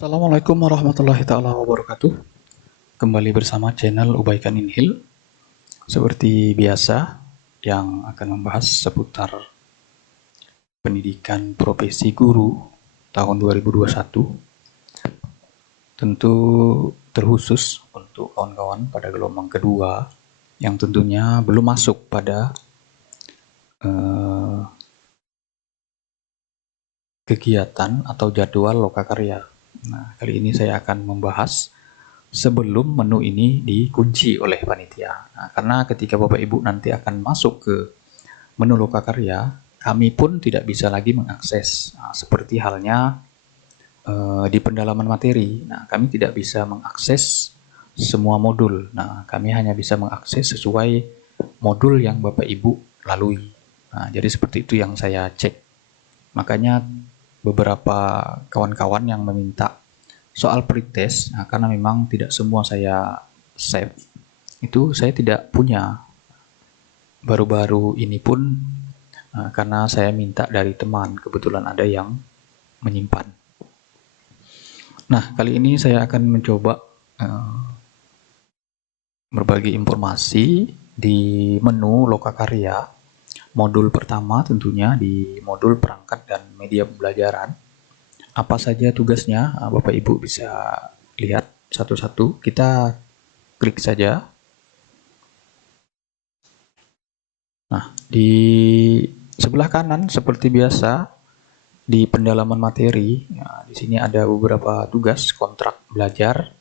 Assalamualaikum warahmatullahi taala wabarakatuh. Kembali bersama channel Ubaikan Inhil. Seperti biasa yang akan membahas seputar pendidikan profesi guru tahun 2021. Tentu terkhusus untuk kawan-kawan pada gelombang kedua yang tentunya belum masuk pada kegiatan atau jadwal lokakarya. Nah, kali ini saya akan membahas sebelum menu ini dikunci oleh panitia. Nah, karena ketika Bapak Ibu nanti akan masuk ke menu lokakarya, kami pun tidak bisa lagi mengakses. Nah, seperti halnya di pendalaman materi. Nah, kami tidak bisa mengakses semua modul. Nah, kami hanya bisa mengakses sesuai modul yang Bapak Ibu lalui. Nah, jadi seperti itu yang saya cek. Makanya beberapa kawan-kawan yang meminta soal pretest, nah, karena memang tidak semua saya save, itu saya tidak punya. Baru-baru ini pun karena saya minta dari teman, kebetulan ada yang menyimpan. Nah, kali ini saya akan mencoba berbagi informasi di menu lokakarya. Modul pertama tentunya di modul perangkat dan media pembelajaran. Apa saja tugasnya, Bapak Ibu bisa lihat satu-satu. Kita klik saja. Nah, di sebelah kanan seperti biasa di pendalaman materi, nah, di sini ada beberapa tugas kontrak belajar.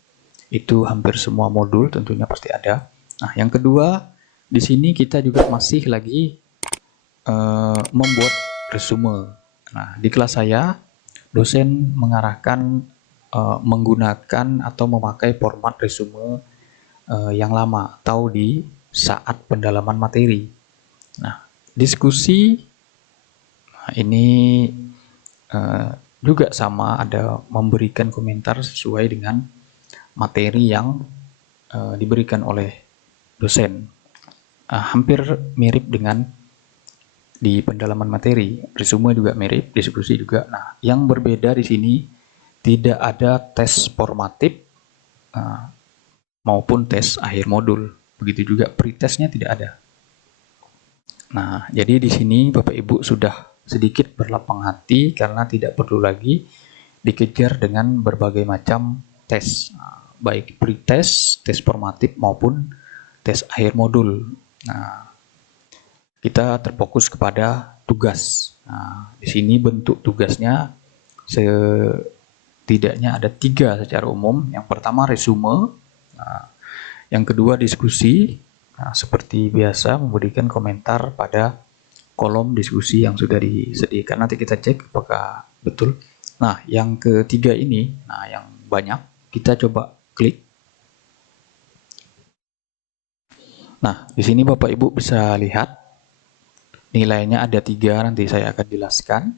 Itu hampir semua modul tentunya pasti ada. Nah, yang kedua, di sini kita juga masih lagi membuat resume. Nah, di kelas saya dosen mengarahkan menggunakan atau memakai format resume yang lama atau di saat pendalaman materi. Nah, diskusi ini juga sama, ada memberikan komentar sesuai dengan materi yang diberikan oleh dosen. Hampir mirip dengan di pendalaman materi, resume juga mirip, diskusi juga. Nah, yang berbeda di sini tidak ada tes formatif maupun tes akhir modul. Begitu juga pretestnya tidak ada. Nah, jadi di sini Bapak Ibu sudah sedikit berlapang hati karena tidak perlu lagi dikejar dengan berbagai macam tes, baik pretest, tes formatif maupun tes akhir modul. Nah, kita terfokus kepada tugas. Nah, di sini bentuk tugasnya setidaknya ada 3 secara umum. Yang pertama resume, yang kedua diskusi. Nah, seperti biasa memberikan komentar pada kolom diskusi yang sudah disediakan. Nanti kita cek apakah betul. Nah, yang ketiga ini, nah yang banyak, kita coba klik. Nah, di sini Bapak Ibu bisa lihat nilainya ada 3, nanti saya akan jelaskan.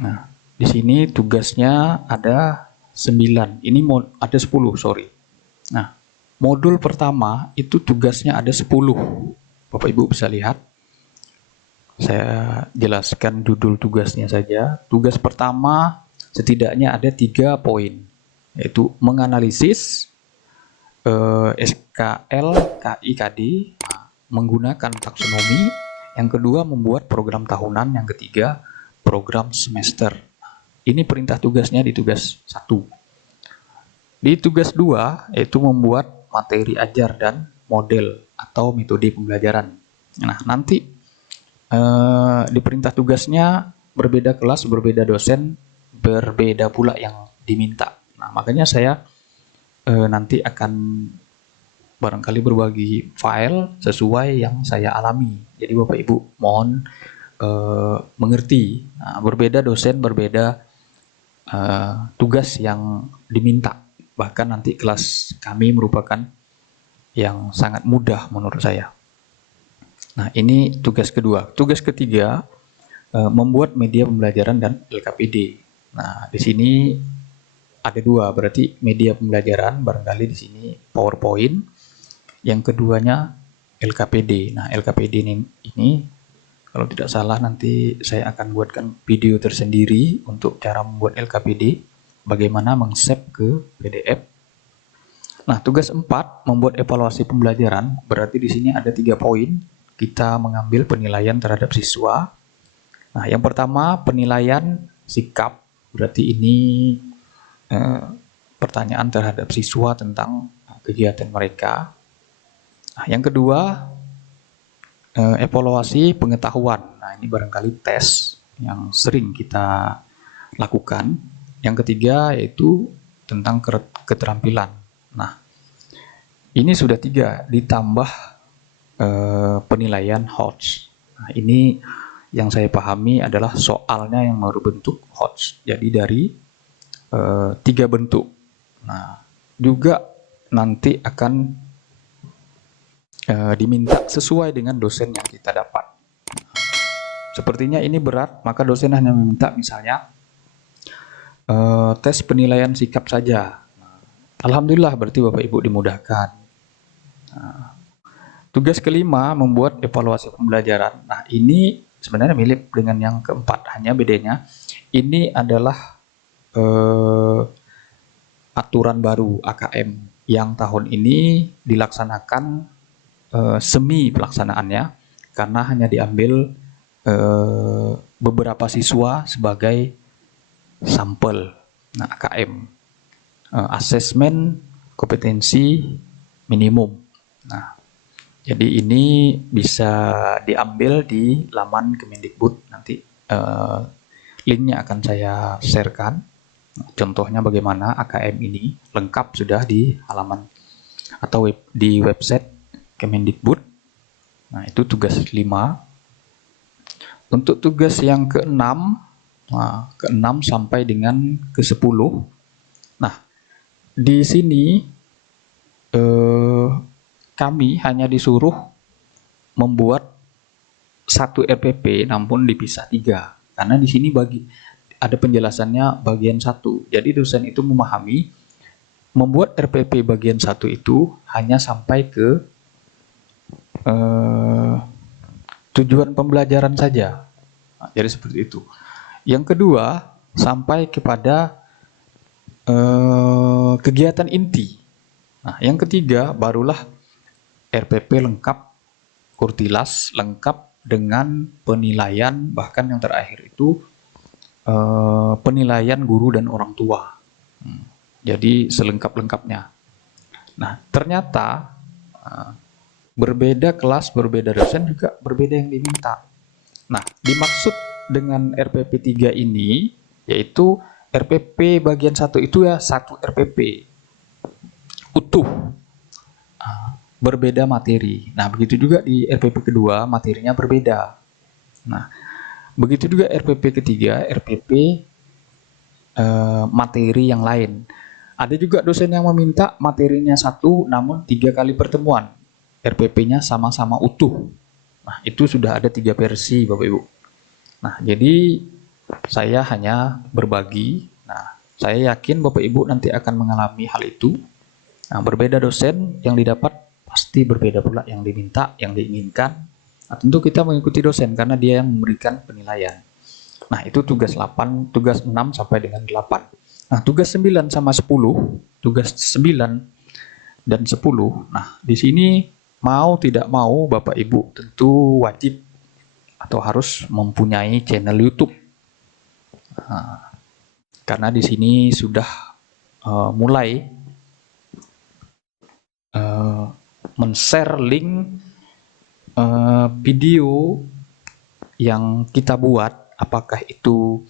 Nah, di sini tugasnya ada 9. Ini ada 10, sorry. Nah, modul pertama itu tugasnya ada 10. Bapak Ibu bisa lihat. Saya jelaskan judul tugasnya saja. Tugas pertama setidaknya ada 3 poin, yaitu menganalisis SKL, KI, KD, menggunakan taksonomi. Yang kedua membuat program tahunan. Yang ketiga program semester. Ini perintah tugasnya di tugas 1. Di tugas 2 yaitu membuat materi ajar dan model atau metode pembelajaran. Nah, nanti di perintah tugasnya berbeda kelas, berbeda dosen, berbeda pula yang diminta. Nah, makanya saya nanti akan barangkali berbagi file sesuai yang saya alami. Jadi Bapak Ibu mohon mengerti. Nah, berbeda dosen, berbeda tugas yang diminta. Bahkan nanti kelas kami merupakan yang sangat mudah menurut saya. Nah, ini tugas kedua. Tugas ketiga, membuat media pembelajaran dan LKPD. Nah, di sini ada 2, berarti media pembelajaran barangkali di sini PowerPoint. Yang keduanya LKPD. Nah, LKPD ini Kalau tidak salah nanti saya akan buatkan video tersendiri untuk cara membuat LKPD, bagaimana meng-save ke PDF. Nah, tugas 4 membuat evaluasi pembelajaran, berarti di sini ada 3 poin. Kita mengambil penilaian terhadap siswa. Nah, yang pertama penilaian sikap, berarti ini pertanyaan terhadap siswa tentang kegiatan mereka. Nah, yang kedua evaluasi pengetahuan. Nah, ini barangkali tes yang sering kita lakukan. Yang ketiga yaitu tentang keterampilan. Nah, ini sudah 3 ditambah penilaian HOTS. Nah, ini yang saya pahami adalah soalnya yang berbentuk HOTS. Jadi dari 3 bentuk. Nah, juga nanti akan diminta sesuai dengan dosen yang kita dapat. Sepertinya ini berat, maka dosen hanya meminta misalnya tes penilaian sikap saja. Alhamdulillah berarti Bapak Ibu dimudahkan. Nah, tugas kelima membuat evaluasi pembelajaran. Nah, ini sebenarnya mirip dengan yang keempat, hanya bedanya ini adalah aturan baru AKM yang tahun ini dilaksanakan semi pelaksanaannya, karena hanya diambil beberapa siswa sebagai sampel. Nah, AKM asesmen kompetensi minimum. Nah, jadi ini bisa diambil di laman Kemendikbud, nanti linknya akan saya sharekan. Contohnya bagaimana AKM ini lengkap sudah di halaman atau di website Kemendikbud. Nah, itu tugas 5. Untuk tugas yang ke-6, nah, ke-6 sampai dengan ke-10. Nah, di sini kami hanya disuruh membuat 1 RPP namun dipisah 3. Karena di sini ada penjelasannya bagian 1. Jadi dosen itu memahami membuat RPP bagian 1 itu hanya sampai ke tujuan pembelajaran saja. Nah, jadi seperti itu. Yang kedua, sampai kepada kegiatan inti. Nah, yang ketiga barulah RPP lengkap, kurtilas lengkap dengan penilaian, bahkan yang terakhir itu penilaian guru dan orang tua. Jadi selengkap-lengkapnya. Nah, ternyata berbeda kelas, berbeda dosen juga berbeda yang diminta. Nah, dimaksud dengan RPP 3 ini yaitu RPP bagian 1 itu ya 1 RPP utuh, berbeda materi. Nah, begitu juga di RPP kedua materinya berbeda. Nah, begitu juga RPP ketiga, RPP materi yang lain. Ada juga dosen yang meminta materinya 1 namun 3 kali pertemuan. RPP-nya sama-sama utuh. Nah, itu sudah ada 3 versi Bapak Ibu. Nah, jadi saya hanya berbagi. Nah, saya yakin Bapak Ibu nanti akan mengalami hal itu. Nah, berbeda dosen yang didapat pasti berbeda pula yang diminta, yang diinginkan. Nah, tentu kita mengikuti dosen karena dia yang memberikan penilaian. Nah, itu tugas 8, tugas 6 sampai dengan 8. Nah, tugas 9 sama 10, tugas 9 dan 10. Nah, di sini mau tidak mau Bapak Ibu tentu wajib atau harus mempunyai channel YouTube. Nah, karena di sini sudah mulai men-share link video yang kita buat, apakah itu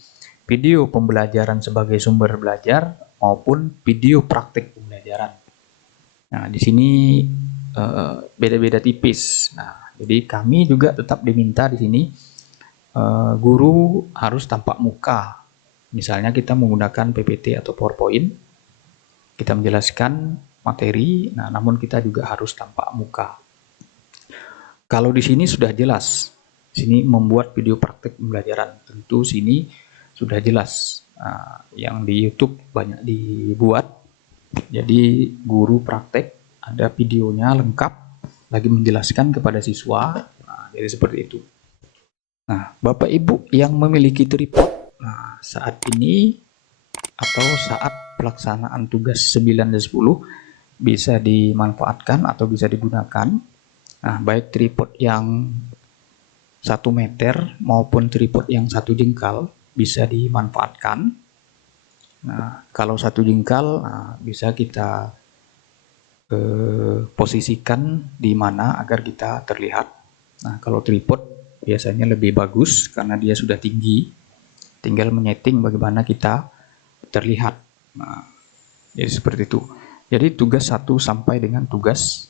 video pembelajaran sebagai sumber belajar maupun video praktik pembelajaran. Nah, di sini beda-beda tipis. Nah, jadi kami juga tetap diminta di sini guru harus tampak muka. Misalnya kita menggunakan PPT atau PowerPoint, kita menjelaskan materi, nah namun kita juga harus tampak muka. Kalau di sini sudah jelas, sini membuat video praktik pembelajaran, tentu sini sudah jelas. Nah, yang di YouTube banyak dibuat, jadi guru praktek ada videonya lengkap, lagi menjelaskan kepada siswa. Nah, jadi seperti itu. Nah, Bapak Ibu yang memiliki tripod, nah, saat ini atau saat pelaksanaan tugas 9 dan 10 bisa dimanfaatkan atau bisa digunakan. Nah, baik tripod yang 1 meter maupun tripod yang 1 jengkal bisa dimanfaatkan. Nah, kalau 1 jengkal, nah, bisa kita posisikan di mana agar kita terlihat. Nah, kalau tripod biasanya lebih bagus karena dia sudah tinggi, tinggal menyeting bagaimana kita terlihat. Nah, jadi seperti itu. Jadi tugas 1 sampai dengan tugas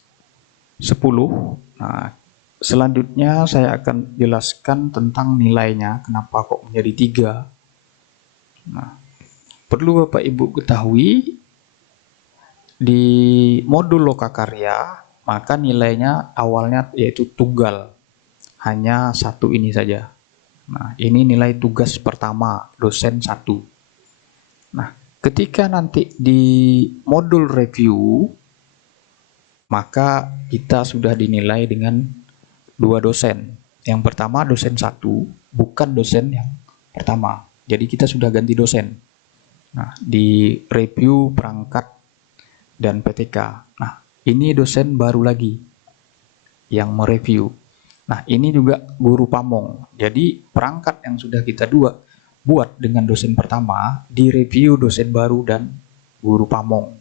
10. Nah, selanjutnya saya akan jelaskan tentang nilainya, kenapa kok menjadi 3. Nah, perlu Bapak Ibu ketahui, di modul lokakarya, maka nilainya awalnya yaitu tunggal. Hanya 1 ini saja. Nah, ini nilai tugas pertama, dosen 1. Nah, ketika nanti di modul review, maka kita sudah dinilai dengan 2 dosen. Yang pertama dosen 1, bukan dosen yang pertama. Jadi kita sudah ganti dosen. Nah, di review perangkat dan PTK. Nah, ini dosen baru lagi yang mereview. Nah, ini juga guru pamong. Jadi perangkat yang sudah kita buat dengan dosen pertama, direview dosen baru dan guru pamong.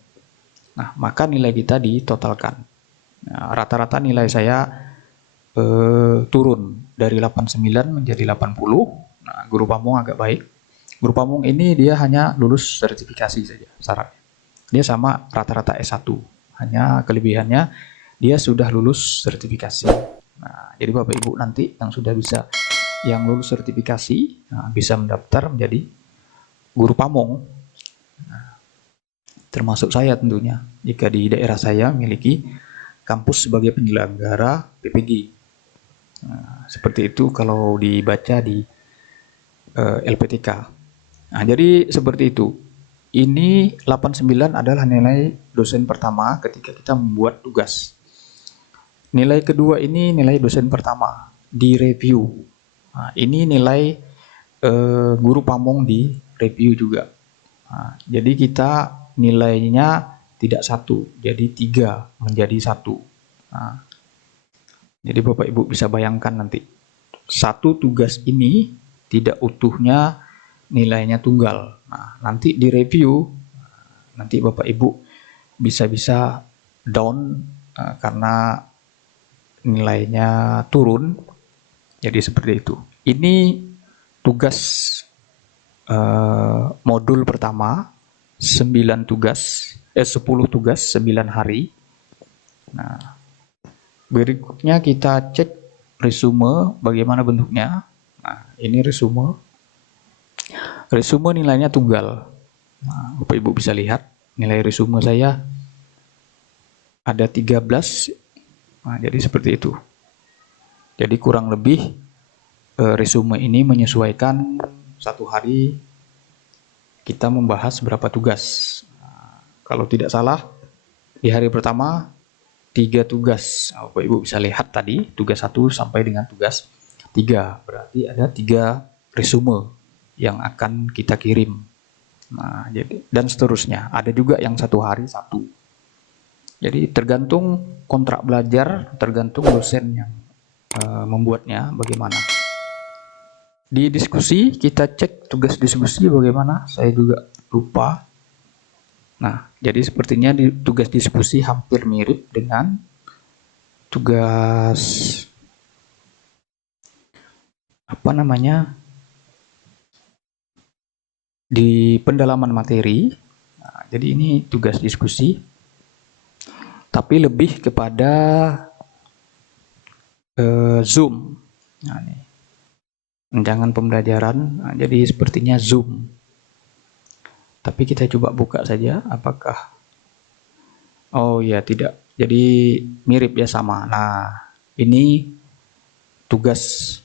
Nah, maka nilai kita ditotalkan. Nah, rata-rata nilai saya turun dari 89 menjadi 80. Nah, guru pamong agak baik. Guru pamong ini dia hanya lulus sertifikasi saja syaratnya. Dia sama rata-rata S1. Hanya kelebihannya dia sudah lulus sertifikasi. Nah, jadi Bapak Ibu nanti yang lulus sertifikasi, nah, bisa mendaftar menjadi guru pamong. Nah, termasuk saya tentunya, jika di daerah saya memiliki kampus sebagai penyelenggara PPG. Nah, seperti itu kalau dibaca di LPTK. Nah, jadi seperti itu. Ini 89 adalah nilai dosen pertama ketika kita membuat tugas. Nilai kedua ini nilai dosen pertama di review. Nah, ini nilai guru pamong di review juga. Nah, jadi kita nilainya tidak 1, jadi 3 menjadi 1. Nah, jadi Bapak Ibu bisa bayangkan nanti, 1 tugas ini tidak utuhnya nilainya tunggal. Nah, nanti di review, nanti Bapak Ibu bisa down karena nilainya turun. Jadi seperti itu. Ini tugas modul pertama, 10 tugas, 9 hari. Nah, berikutnya kita cek resume, bagaimana bentuknya. Nah, ini resume. Resume nilainya tunggal. Nah, Bapak Ibu bisa lihat nilai resume saya ada 13. Nah, jadi seperti itu. Jadi kurang lebih resume ini menyesuaikan 1 hari kita membahas berapa tugas. Nah, kalau tidak salah di hari pertama 3 tugas. Nah, Bapak Ibu bisa lihat tadi tugas 1 sampai dengan tugas 3. Berarti ada 3 resume yang akan kita kirim. Nah, jadi dan seterusnya. Ada juga yang 1 hari 1. Jadi tergantung kontrak belajar, tergantung dosen yang membuatnya bagaimana. Di diskusi kita cek tugas diskusi bagaimana, saya juga lupa. Nah, jadi sepertinya di tugas diskusi hampir mirip dengan tugas di pendalaman materi. Nah, jadi ini tugas diskusi, tapi lebih kepada Zoom. Nah, ini rancangan pembelajaran. Nah, jadi sepertinya Zoom. Tapi kita coba buka saja, apakah? Oh ya, tidak. Jadi mirip ya, sama. Nah, ini tugas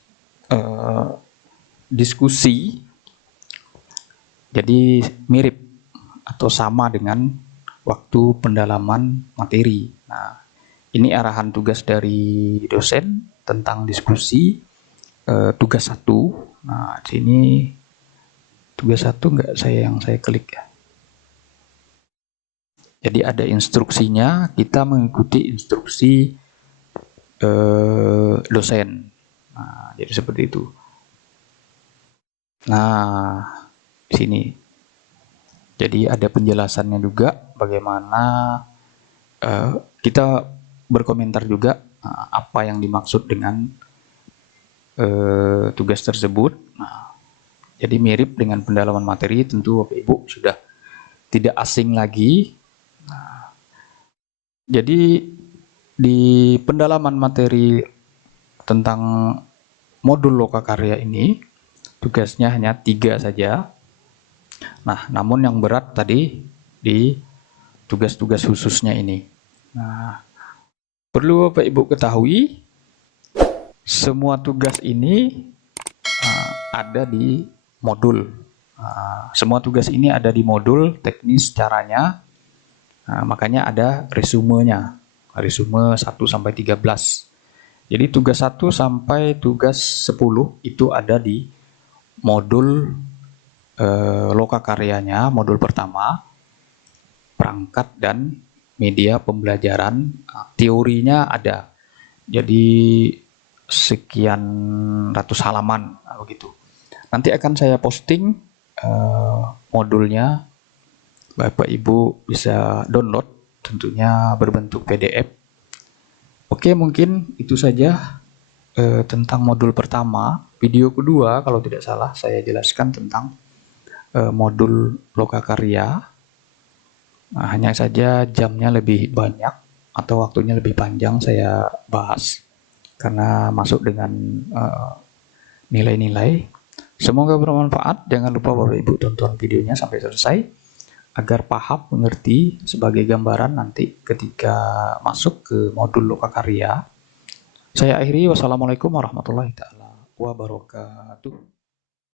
diskusi. Jadi mirip atau sama dengan waktu pendalaman materi. Nah, ini arahan tugas dari dosen tentang diskusi. tugas 1. Nah, sini tugas 1 enggak saya klik ya. Jadi ada instruksinya, kita mengikuti instruksi dosen. Nah, jadi seperti itu. Nah, di sini. Jadi ada penjelasannya juga bagaimana kita berkomentar juga apa yang dimaksud dengan tugas tersebut. Nah, jadi mirip dengan pendalaman materi, tentu Bapak Ibu sudah tidak asing lagi. Nah, jadi di pendalaman materi tentang modul lokakarya ini, tugasnya hanya 3 saja. Nah, namun yang berat tadi di tugas-tugas khususnya ini. Nah, perlu Bapak Ibu ketahui, semua tugas ini ada di modul. Semua tugas ini ada di modul teknis caranya. Makanya ada resumenya. Resume 1 sampai 13. Jadi tugas 1 sampai tugas 10 itu ada di modul lokakaryanya, modul pertama, perangkat dan media pembelajaran. Teorinya ada. Jadi sekian ratus halaman begitu. Nanti akan saya posting modulnya. Bapak Ibu bisa download, tentunya berbentuk PDF. Oke, mungkin itu saja tentang modul pertama. Video kedua kalau tidak salah saya jelaskan tentang modul lokakarya. Nah, hanya saja jamnya lebih banyak atau waktunya lebih panjang saya bahas karena masuk dengan nilai-nilai. Semoga bermanfaat. Jangan lupa Bapak Ibu tonton videonya sampai selesai agar paham, mengerti sebagai gambaran nanti ketika masuk ke modul lokakarya. Saya akhiri. Wassalamualaikum warahmatullahi wabarakatuh.